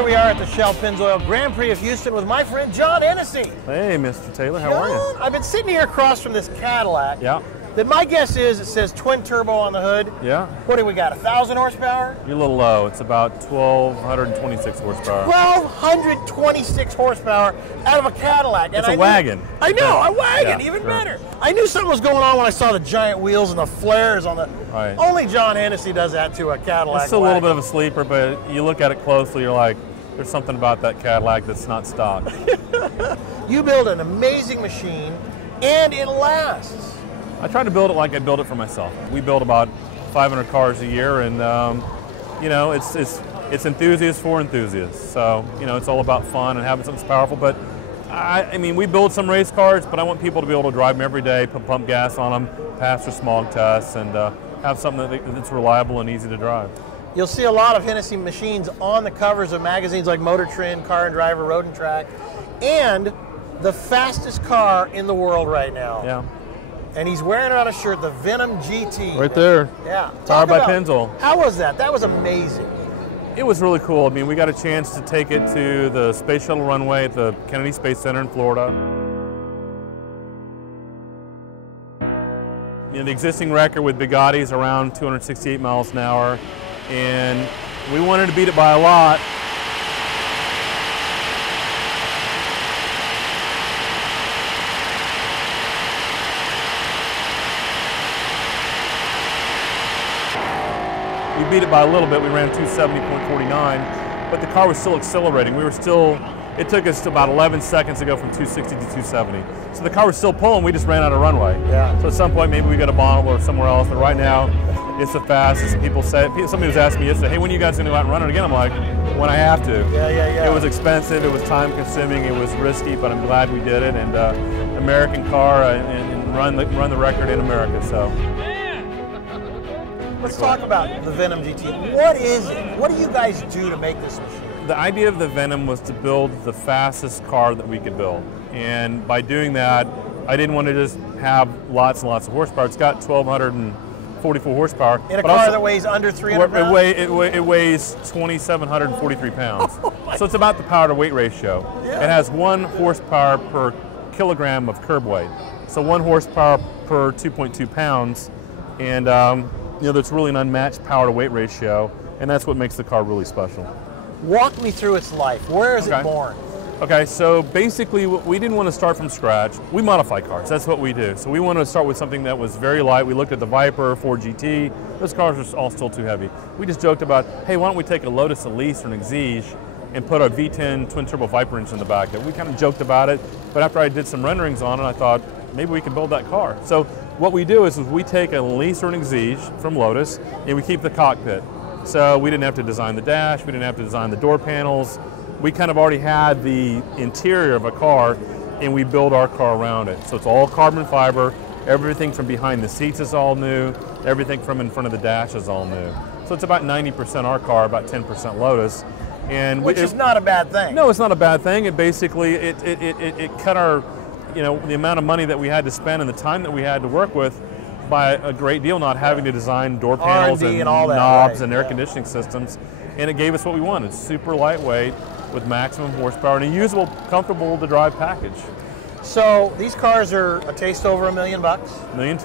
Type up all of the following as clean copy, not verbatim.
here we are at the Shell Pennzoil Grand Prix of Houston with my friend John Hennessy. Hey, Mr. Taylor, how are you? I've been sitting here across from this Cadillac. Yeah. That my guess is it says twin turbo on the hood. Yeah. What do we got, 1,000 horsepower? You're a little low. It's about 1,226 horsepower. 1,226 horsepower out of a Cadillac. It's a wagon. I know, a wagon, Yeah, even sure. better. I knew something was going on when I saw the giant wheels and the flares on the... Right. Only John Hennessy does that to a Cadillac It's a little bit of a sleeper, but you look at it closely, you're like, there's something about that Cadillac that's not stock. You build an amazing machine, and it lasts. I try to build it like I build it for myself. We build about 500 cars a year, and you know, it's enthusiasts for enthusiasts. So you know, it's all about fun and having something powerful. But I mean, we build some race cars, but I want people to be able to drive them every day, put pump gas on them, pass their smog tests, and have something that's reliable and easy to drive. You'll see a lot of Hennessy machines on the covers of magazines like Motor Trend, Car and Driver, Road and Track, and the fastest car in the world right now. Yeah. And he's wearing on a shirt the Venom GT. Right there. Yeah. Powered by Pennzoil. How was that? That was amazing. It was really cool. I mean, we got a chance to take it to the Space Shuttle runway at the Kennedy Space Center in Florida. You know, the existing record with Bugatti is around 268 miles an hour, and we wanted to beat it by a lot. We beat it by a little bit. We ran 270.49, but the car was still accelerating. It took us about 11 seconds to go from 260 to 270. So the car was still pulling, we just ran out of runway. Yeah. So at some point, maybe we got a Bonneville or somewhere else, but right now, it's the fastest. People say, somebody was asking me yesterday, hey, when are you guys gonna go out and run it again? I'm like, when I have to. Yeah. It was expensive, it was time consuming, it was risky, but I'm glad we did it, and American car, and run the record in America, so. Let's talk about the Venom GT. What is it? What do you guys do to make this machine? The idea of the Venom was to build the fastest car that we could build. And by doing that, I didn't want to just have lots and lots of horsepower. It's got 1,244 horsepower. In a car that weighs under 300 pounds? It weighs 2,743 pounds. So it's about the power to weight ratio. Yeah. It has 1 horsepower per kilogram of curb weight. So 1 horsepower per 2.2 pounds. And you know, that's really an unmatched power to weight ratio, and that's what makes the car really special. Walk me through its life. Where is it born? Okay, so basically we didn't want to start from scratch. We modify cars, that's what we do. So we wanted to start with something that was very light. We looked at the Viper, Ford GT. Those cars are all still too heavy. We just joked about, hey, why don't we take a Lotus Elise or an Exige and put a V10 twin turbo Viper engine in the back of it. We kind of joked about it, but after I did some renderings on it, I thought, maybe we could build that car. So what we do is we take an Elise or an Exige from Lotus, and we keep the cockpit. So we didn't have to design the dash, we didn't have to design the door panels. We kind of already had the interior of a car, and we build our car around it. So it's all carbon fiber, everything from behind the seats is all new, everything from in front of the dash is all new. So it's about 90% our car, about 10% Lotus. And which is not a bad thing. No, it's not a bad thing. It basically, it cut our, you know, the amount of money that we had to spend and the time that we had to work with by a great deal, not having to design door panels and all that, knobs right, and air conditioning systems. And it gave us what we wanted, super lightweight with maximum horsepower and a usable, comfortable to drive package. So these cars are a taste over $1 million. $1.2 million.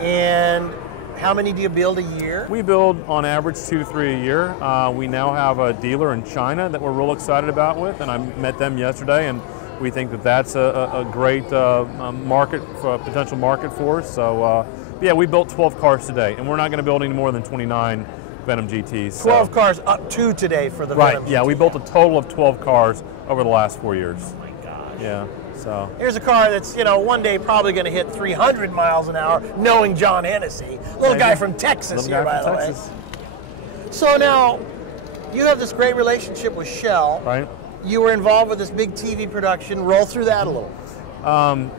And how many do you build a year? We build on average 2 to 3 a year. We now have a dealer in China that we're real excited about with, and I met them yesterday, and we think that that's a great potential market for us. So yeah, we built 12 cars today, and we're not going to build any more than 29 Venom GTs. 12 cars up to today for the right, Venom yeah, GT. we built a total of 12 cars over the last 4 years. Oh my gosh. Yeah, so. Here's a car that's, you know, one day probably going to hit 300 miles an hour, knowing John Hennessy. Little guy from Texas here, by the way. So now, you have this great relationship with Shell. Right. You were involved with this big TV production. Roll through that a little.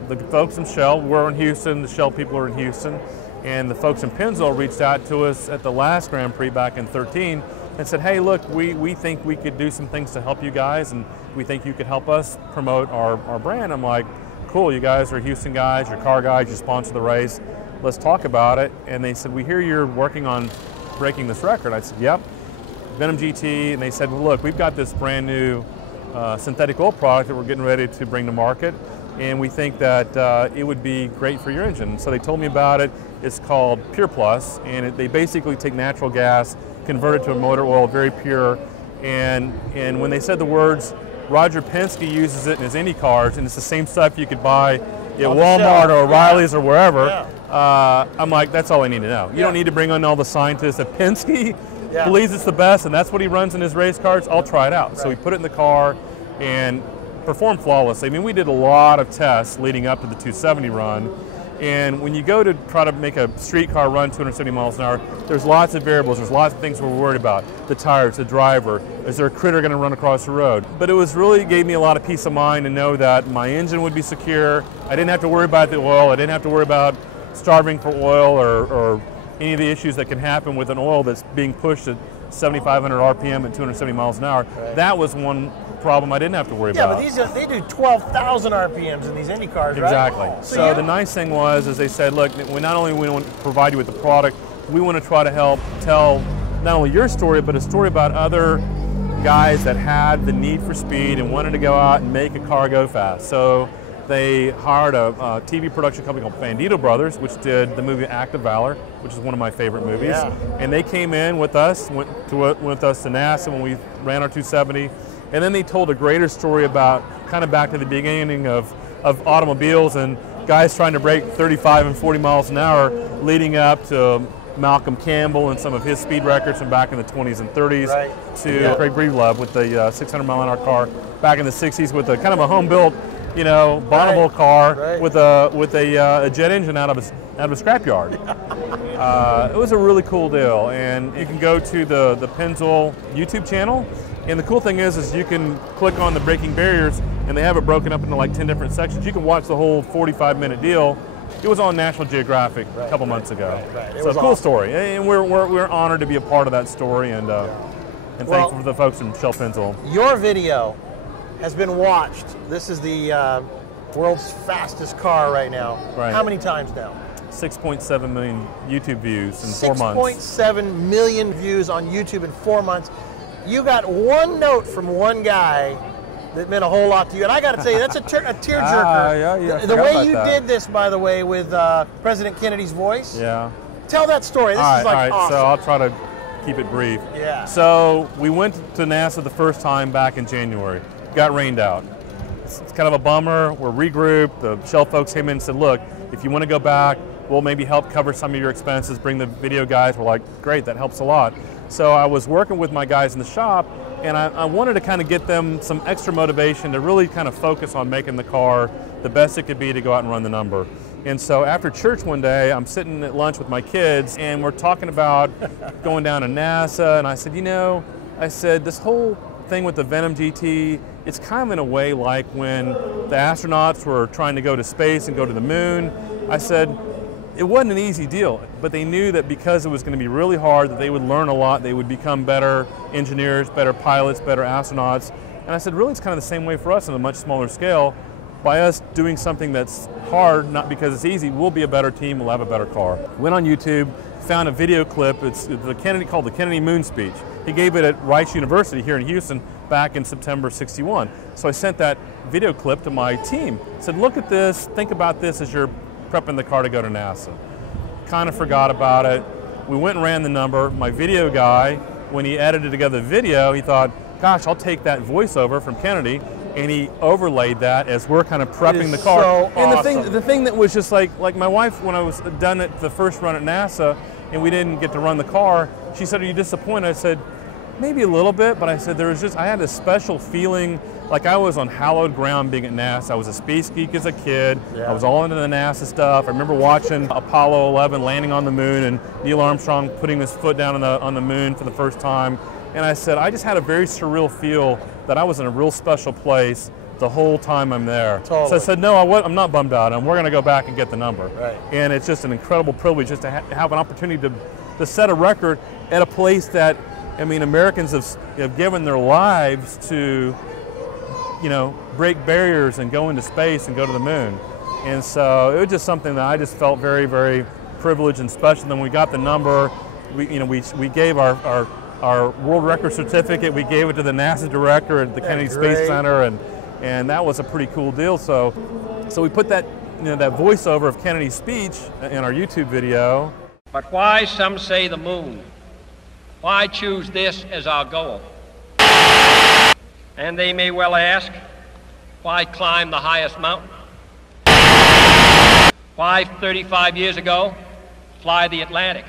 The folks in Shell, we're in Houston, the Shell people are in Houston, and the folks in Pennzoil reached out to us at the last Grand Prix back in 13 and said, hey, look, we think we could do some things to help you guys, and we think you could help us promote our brand. I'm like, cool, you guys are Houston guys, you're car guys, you sponsor the race, let's talk about it. And they said, we hear you're working on breaking this record. I said, yep. Venom GT, and they said, well, look, we've got this brand new synthetic oil product that we're getting ready to bring to market, and we think that it would be great for your engine. So they told me about it. It's called Pure Plus, and they basically take natural gas, convert it to a motor oil, very pure, and when they said the words, Roger Penske uses it in his Indy cars, and it's the same stuff you could buy at Walmart or O'Reilly's or wherever. I'm like, that's all I need to know. You don't need to bring on all the scientists. If Penske believes it's the best and that's what he runs in his race cars, I'll try it out. So we put it in the car and performed flawlessly. I mean, we did a lot of tests leading up to the 270 run. And when you go to try to make a street car run 270 miles an hour, there's lots of variables, there's lots of things we're worried about. The tires, the driver, is there a critter going to run across the road? But it gave me a lot of peace of mind to know that my engine would be secure. I didn't have to worry about the oil, I didn't have to worry about starving for oil or any of the issues that can happen with an oil that's being pushed at 7,500 RPM at 270 miles an hour. That was one problem I didn't have to worry about. Yeah, but they do 12,000 RPMs in these Indy cars, right? Exactly. So the nice thing was, they said, look, we not only want to provide you with the product, we want to try to help tell not only your story, but a story about other guys that had the need for speed and wanted to go out and make a car go fast. So they hired a TV production company called Bandito Brothers, which did the movie Act of Valor, which is one of my favorite movies. And they came in with us, went with us to NASA when we ran our 270. And then they told a greater story about kind of back to the beginning of automobiles and guys trying to break 35 and 40 miles an hour, leading up to Malcolm Campbell and some of his speed records from back in the 20s and 30s, to Craig Breedlove with the 600 mile an hour car back in the 60s with a kind of a home-built, Bonneville car with a jet engine out of a scrapyard. It was a really cool deal, and you can go to the Pennzoil YouTube channel. And the cool thing is you can click on the braking barriers, and they have it broken up into like 10 different sections. You can watch the whole 45-minute deal. It was on National Geographic a couple months ago. So cool story, and we're honored to be a part of that story, and thankful for the folks from Shell Pennzoil. Your video has been watched. This is the world's fastest car right now. How many times now? 6.7 million YouTube views in 4 months. 6.7 million views on YouTube in 4 months. You got one note from one guy that meant a whole lot to you, and I got to tell you, that's a tearjerker. The way you did this, by the way, with President Kennedy's voice. Tell that story. This is like awesome. So I'll try to keep it brief. So we went to NASA the first time back in January. Got rained out. It's kind of a bummer. We're regrouped. The Shell folks came in and said, look, if you want to go back, we'll maybe help cover some of your expenses, bring the video guys. We're like, great, that helps a lot. So I was working with my guys in the shop, and I wanted to kind of get them some extra motivation to really kind of focus on making the car the best it could be to go out and run the number. And so after church one day, I'm sitting at lunch with my kids, and we're talking about going down to NASA, and I said, this whole thing with the Venom GT, it's kind of in a way like when the astronauts were trying to go to space and go to the moon. I said, it wasn't an easy deal, but they knew that because it was going to be really hard, that they would learn a lot, they would become better engineers, better pilots, better astronauts. And I said, really, it's kind of the same way for us on a much smaller scale. By us doing something that's hard, not because it's easy, we'll be a better team, we'll have a better car. Went on YouTube, found a video clip, it's called the Kennedy Moon Speech. He gave it at Rice University here in Houston back in September '61. So I sent that video clip to my team. Said, look at this, think about this as you're prepping the car to go to NASA. Kind of forgot about it. We went and ran the number. My video guy, when he edited together the video, he thought, gosh, I'll take that voiceover from Kennedy, and he overlaid that as we're kind of prepping the car. So and awesome. the thing that was just like my wife, when I was done at the first run at NASA and we didn't get to run the car, she said, are you disappointed? I said, maybe a little bit, but I said I had a special feeling like I was on hallowed ground being at NASA. I was a space geek as a kid. I was all into the NASA stuff. I remember watching Apollo 11 landing on the moon and Neil Armstrong putting his foot down on the moon for the first time. And I said, I just had a very surreal feel that I was in a real special place the whole time I'm there. Totally. So I said, no, I'm not bummed out, and we're going to go back and get the number. And it's just an incredible privilege just to have an opportunity to set a record at a place that, I mean, Americans have given their lives to, break barriers and go into space and go to the moon. And so it was just something that I just felt very, very privileged and special. And then when we got the number, we gave our our world record certificate. We gave it to the NASA director at the Kennedy Space Center, and that was a pretty cool deal. So we put that, that voiceover of Kennedy's speech in our YouTube video. But why, some say, the moon? Why choose this as our goal? And they may well ask, why climb the highest mountain? Why, 35 years ago, fly the Atlantic?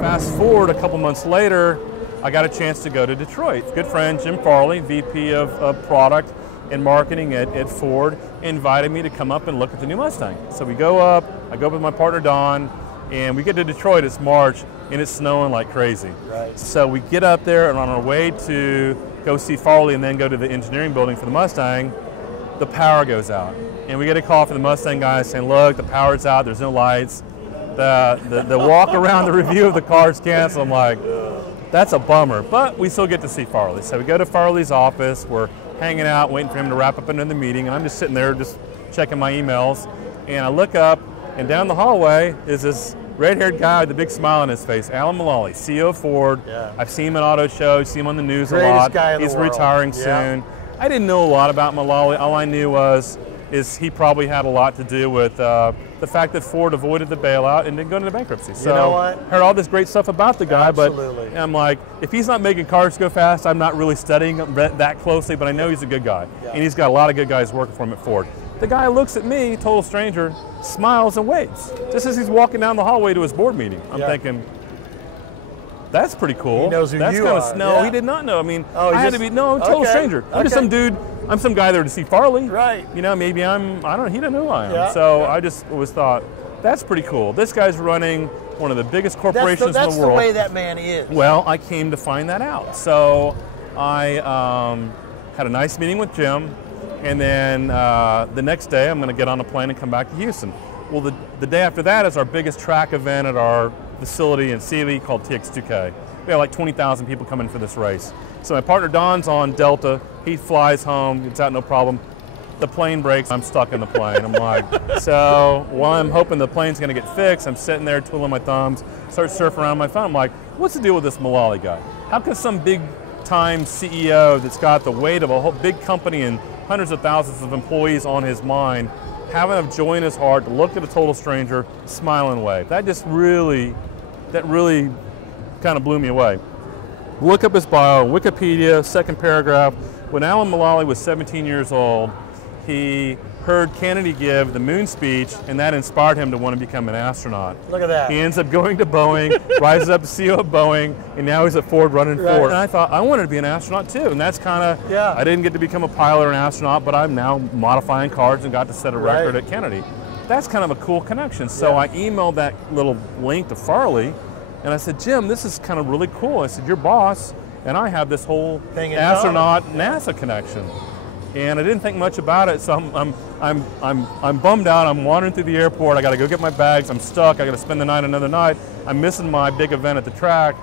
Fast forward a couple months later, I got a chance to go to Detroit. Good friend Jim Farley, VP of product and marketing at Ford, invited me to come up and look at the new Mustang. So we go up, I go up with my partner Don, and we get to Detroit, it's March, and it's snowing like crazy. Right. So we get up there, and on our way to go see Farley and then go to the engineering building for the Mustang, the power goes out. And we get a call from the Mustang guys saying, look, the power's out, there's no lights. The walk around the review of the car's canceled. I'm like, that's a bummer, but we still get to see Farley. So we go to Farley's office, we're hanging out, waiting for him to wrap up another meeting, and I'm just sitting there just checking my emails, and I look up, and down the hallway is this red-haired guy with a big smile on his face, Alan Mulally, CEO of Ford. Yeah. I've seen him at auto shows, seen him on the news Greatest a lot. guy in the He's world. retiring soon. I didn't know a lot about Mulally. All I knew is he probably had a lot to do with the fact that Ford avoided the bailout and didn't go into bankruptcy. So you know what? Heard all this great stuff about the guy, Absolutely. but I'm like, if he's not making cars go fast, I'm not really studying that closely, but I know he's a good guy. Yeah. And he's got a lot of good guys working for him at Ford. The guy looks at me, total stranger, smiles and waves, just as he's walking down the hallway to his board meeting. I'm thinking, that's pretty cool. He knows who that's you kinda, are. No, he did not know. I mean, Oh, I had to be, no, I'm a total stranger. I'm just some dude, I'm some guy there to see Farley. Right. You know, maybe I don't know, he didn't know who I am. Yeah, So I just always thought, that's pretty cool. This guy's running one of the biggest corporations in the world. That's the way that man is. Well, I came to find that out. So I had a nice meeting with Jim, and then the next day I'm going to get on a plane and come back to Houston. Well, the day after that is our biggest track event at our facility in Sealy called TX2K. We have like 20,000 people coming for this race. So my partner Don's on Delta. He flies home, gets out no problem. The plane breaks, I'm stuck in the plane. I'm like, so while I'm hoping the plane's gonna get fixed, I'm sitting there twiddling my thumbs, start surfing around my phone. I'm like, what's the deal with this Mulally guy? How can some big time CEO that's got the weight of a whole big company and hundreds of thousands of employees on his mind have enough joy in his heart to look at a total stranger, smile and wave? That really kind of blew me away. Look up his bio, Wikipedia, second paragraph. When Alan Mulally was 17 years old, he heard Kennedy give the moon speech, and that inspired him to want to become an astronaut. Look at that. He ends up going to Boeing, rises up to CEO of Boeing, and now he's at Ford running Ford. And I thought, I wanted to be an astronaut too, and that's kind of, I didn't get to become a pilot or an astronaut, but I'm now modifying cars and got to set a record at Kennedy. That's kind of a cool connection. So I emailed that little link to Farley, and I said, Jim, this is kind of really cool. I said, your boss and I have this whole astronaut NASA connection. And I didn't think much about it, so I'm bummed out. I'm wandering through the airport. I got to go get my bags. I'm stuck. I got to spend the night another night. I'm missing my big event at the track.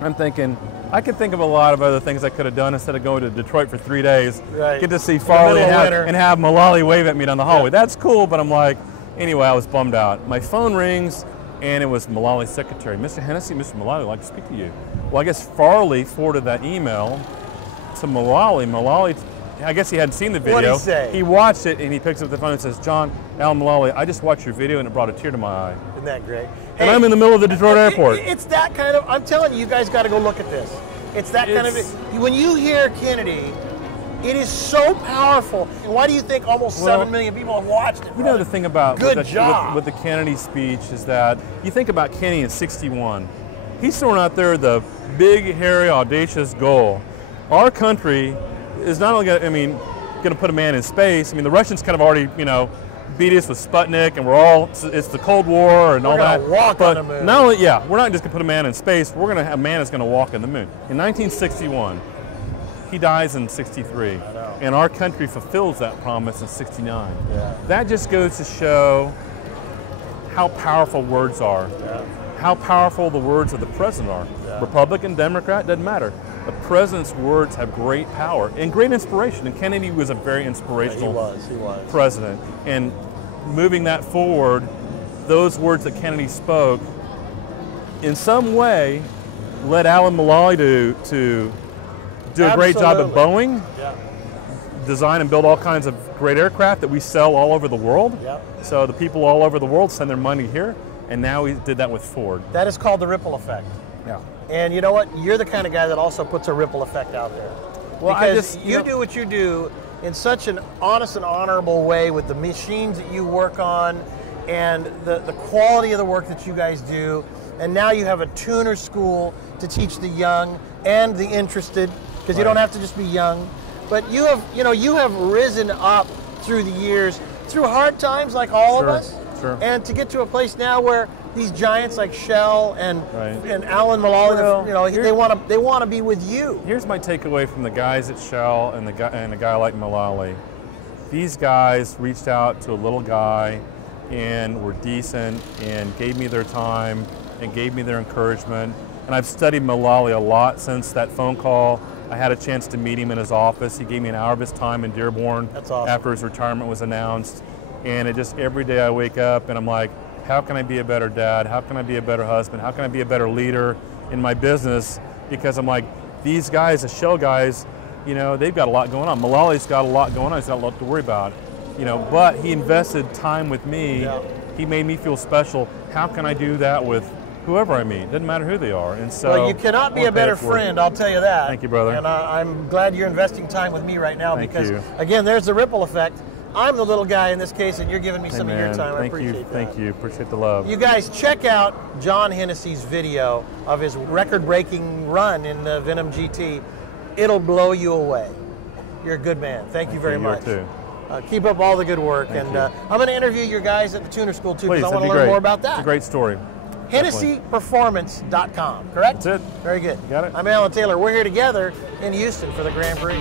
I'm thinking, I could think of a lot of other things I could have done instead of going to Detroit for 3 days. Right. Get to see Farley and have Mulally wave at me down the hallway. That's cool, but I'm like, anyway, I was bummed out. My phone rings, and it was Mullally's secretary. Mr. Hennessy, Mr. Mulally, I'd like to speak to you. Well, I guess Farley forwarded that email to Mulally. Mulally, I guess he hadn't seen the video. What did he say? He watched it, and he picks up the phone and says, John, Alan Mulally, I just watched your video, and it brought a tear to my eye. Isn't that great? And I'm in the middle of the Detroit airport. It's that kind of, I'm telling you, you guys got to go look at this. It's that kind of, when you hear Kennedy, it is so powerful. And why do you think almost 7 million people have watched it? You know, the thing about with with the Kennedy speech is that you think about Kennedy in '61. He's throwing out there the big, hairy, audacious goal. Our country is not only going to put a man in space. I mean, the Russians kind of already, beat us with Sputnik, and it's the Cold War and all that. We're going to walk on the moon. Not only, we're not just going to put a man in space. We're going to have a man that's going to walk on the moon. In 1961, he dies in '63, and our country fulfills that promise in '69. Yeah. That just goes to show how powerful words are. Yeah. How powerful the words of the president are. Yeah. Republican, Democrat, doesn't matter. The president's words have great power and great inspiration. And Kennedy was a very inspirational he was. president. And moving that forward, those words that Kennedy spoke, in some way, led Alan Mulally to do a great job at Boeing, design and build all kinds of great aircraft that we sell all over the world. So the people all over the world send their money here, and now he did that with Ford. That is called the ripple effect. Yeah. And you know what? You're the kind of guy that also puts a ripple effect out there. Well, because you do what you do in such an honest and honorable way with the machines that you work on and the quality of the work that you guys do. And now you have a tuner school to teach the young and the interested, because you don't have to just be young. But you have risen up through the years, through hard times like all of us. Sure. And to get to a place now where these giants like Shell and Alan Mulally, they want to be with you. Here's my takeaway from the guys at Shell and a guy like Mulally. These guys reached out to a little guy and were decent and gave me their time and gave me their encouragement. And I've studied Mulally a lot since that phone call. I had a chance to meet him in his office. He gave me an hour of his time in Dearborn. That's awesome. After his retirement was announced. And it just, every day I wake up and I'm like, how can I be a better dad? How can I be a better husband? How can I be a better leader in my business? Because I'm like, these guys, the Shell guys, they've got a lot going on. Mulally's got a lot going on. He's got a lot to worry about. But he invested time with me. Yeah. He made me feel special. How can I do that with whoever I meet? Doesn't matter who they are. And so, well, you cannot be a better friend, I'll tell you that. Thank you, brother. And I'm glad you're investing time with me right now. Thank because, you. Again, there's the ripple effect. I'm the little guy in this case, and you're giving me some of your time. I appreciate that. Thank you. Appreciate the love. You guys, check out John Hennessey's video of his record-breaking run in the Venom GT. It'll blow you away. You're a good man. Thank you very much. You too. Keep up all the good work. Thank you. I'm going to interview your guys at the tuner school, too, because I want to great. learn more about that. It's a great story. HennessyPerformance.com, correct? That's it. Very good. Got it. I'm Alan Taylor. We're here together in Houston for the Grand Prix.